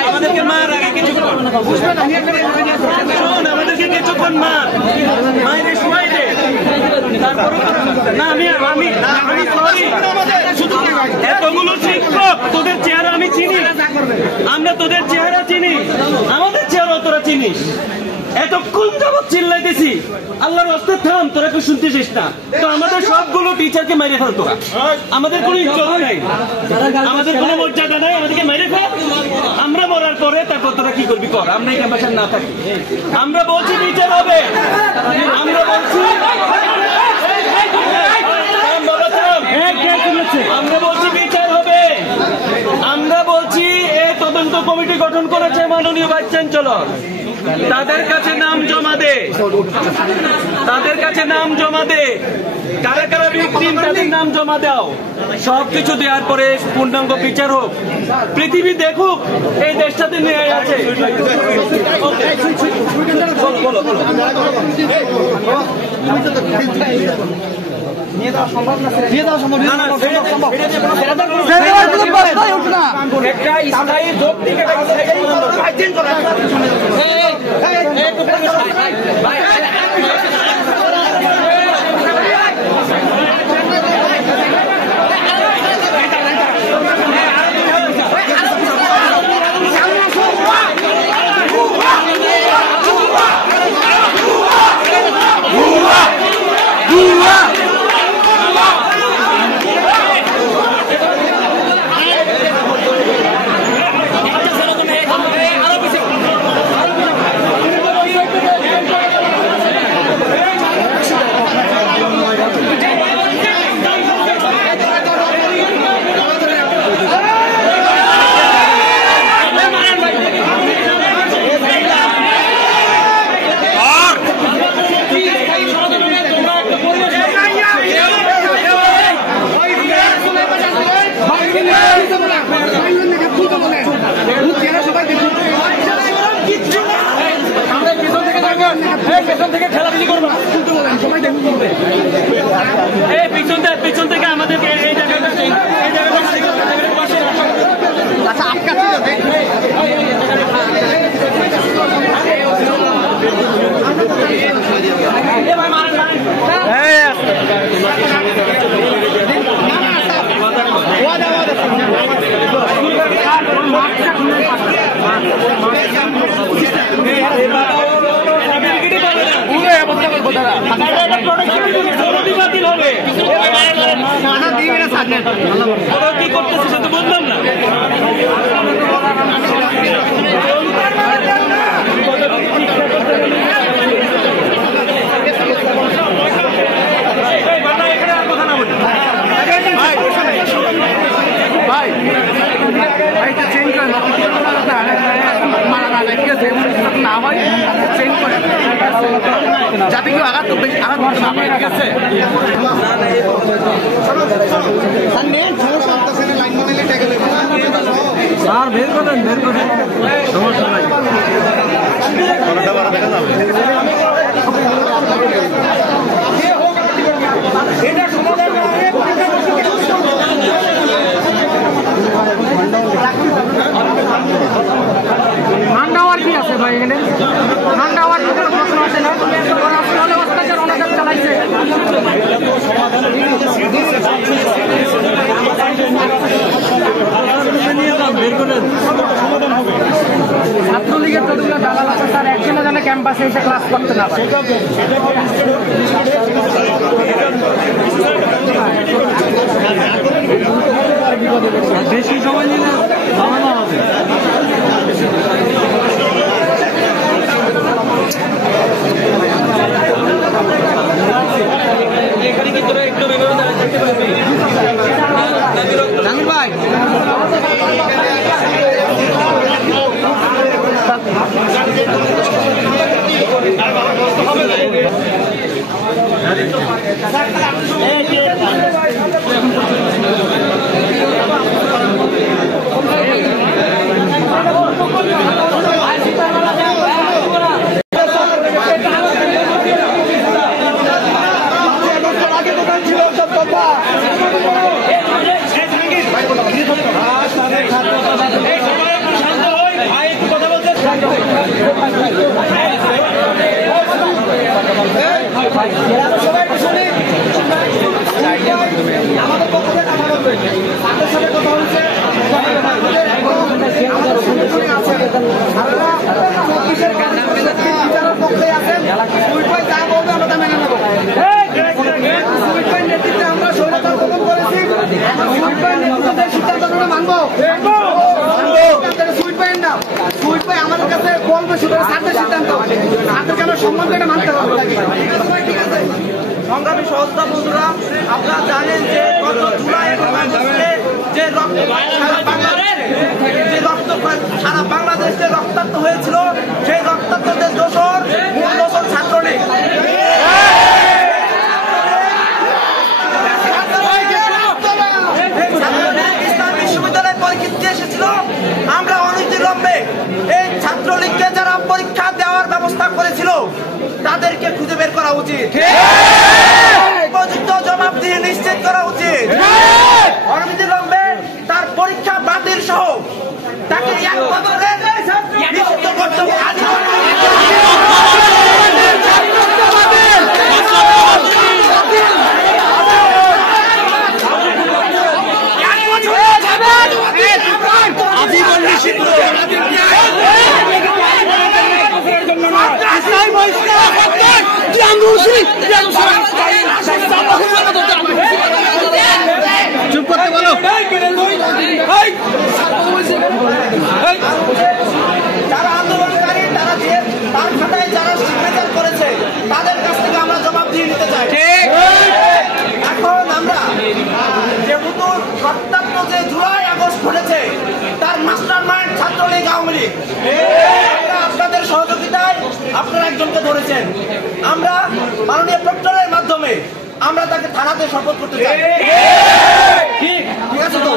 আমাদেরকে মার আগে কিছুক্ষণ আমাদেরকে কিছুক্ষণ মার মাইরে শুয়াই দে তারপরে না আমি সরি এতগুলো শিক্ষক তোদের চেহারা আমি চিনি আমরা তোদের চেহারা চিনি আমাদের চেহারা তোরা চিনিস এতক্ষণ যাবৎ চিল্লাইতেছি আল্লাহর রাস্তায় থাম তোরা কেউ শুনতেছিস না তো আমাদের সবগুলো টিচারকে মেরে ফেল তোরা আমাদের কোনো ইজ্জত নাই আমাদের কোনো মর্যাদা নাই আমাদেরকে মেরে ফেল আমরা মরার পরে তারপর তোরা কি করবি কর আমরা এই ক্যাম্পাসে না থাকি আমরা বলছি বিচার হবে আমরা বলছি আমরা বলছি বিচার হবে আমরা বলছি এই তদন্ত কমিটি গঠন করেছে মাননীয় ভাইস চ্যান্সেলর তাদের কাছে নাম জমা দে তাদের কাছে নাম জমা দে কারা কারা ভিকটিম তাদের নাম জমা দাও সবকিছু দেওয়ার পরে পূর্ণাঙ্গ বিচার হোক পৃথিবী দেখুক এই দেশটাতে ন্যায় আছে নিয়ে যাওয়া সম্ভব না একটা স্থায়ী যৌক্তিক পিছন থেকে আমাদেরকে এই জায়গাটা কি করতেছে সেটা বললাম না যাতে কেউ আঘাত না পায় ঠিক আছে স্যার বের করেন সমস্যা নাই এটা সমাধান ঠান্ডা হওয়ার কি আছে ভাই এখানে ঠান্ডা হওয়ার কোনো প্রশ্ন আছে না অত্যাচার অনাচার চালাইছে ছাত্রলীগের যতগুলো দালাল আছে তার একজনে যেন ক্যাম্পাসে এসে ক্লাস করতে না পারে বেশি সময় নিলে ঝামেলা হবে এখানে কি তোরা একটু ভেবে থাকতে পারবি জামির ভাই আমাদের পক্ষ থেকে কথা বলবে, তাদের সাথে কথা হচ্ছে বিচারের পক্ষে আছেন, সুইট ভাই যা বলবে আমরা তা মেনে নেবো। সুইট ভাই নেতৃত্বে আমরা স্বৈরাচার দমন করেছি, সুইট ভাই নেতৃত্বে সিদ্ধান্ত আমরা মানবো। সুইট ভাই না, সুইট ভাই আমাদের কাছে বলবে শুধু সাথে সিদ্ধান্ত, তাদেরকে আমরা সম্মান করে মানতে হবে। ঠিক আছে সংগ্রামী সহযোদ্ধা বন্ধুরা, আপনারা জানেন যে গত জুলাই যে রক্ত সারা বাংলাদেশ যে রক্তাক্ত হয়েছিল, সেই রক্তাক্তদের দোষর মূল দোষর ছাত্রলীগ। ইসলাম বিশ্ববিদ্যালয়ে পরীক্ষা দিয়ে এসেছিল। আমরা অনতিবিলম্বে এই ছাত্রলীগকে যারা পরীক্ষা দেওয়ার ব্যবস্থা করেছিল তাদেরকে খুঁজে বের করা উচিত, উপযুক্ত জবাবদিহি নিশ্চিত করা উচিত। অনতিবিলম্বে তার পরীক্ষা বাতিল সহ তাকে এক বছরে নিষিদ্ধ করতে হবে। চুপ করতে বলো। যারা আন্দোলনকারী, তারা যে তার খাতায় যারা সিগনেচার করেছে তাদের কাছ থেকে আমরা জবাব দিয়ে নিতে চাই। এখন আমরা যেহেতু রক্তাক্ত যে জুলাই আগস্ট ঘটেছে তার মাস্টার মাইন্ড ছাত্রলীগ, আওয়ামী লীগ, আপনাদের সহযোগিতায় আপনারা একজনকে ধরেছেন। আমরা মাননীয় প্রক্টরের মাধ্যমে আমরা তাকে থানাতে শপথ করতে চাই। ঠিক আছে তো?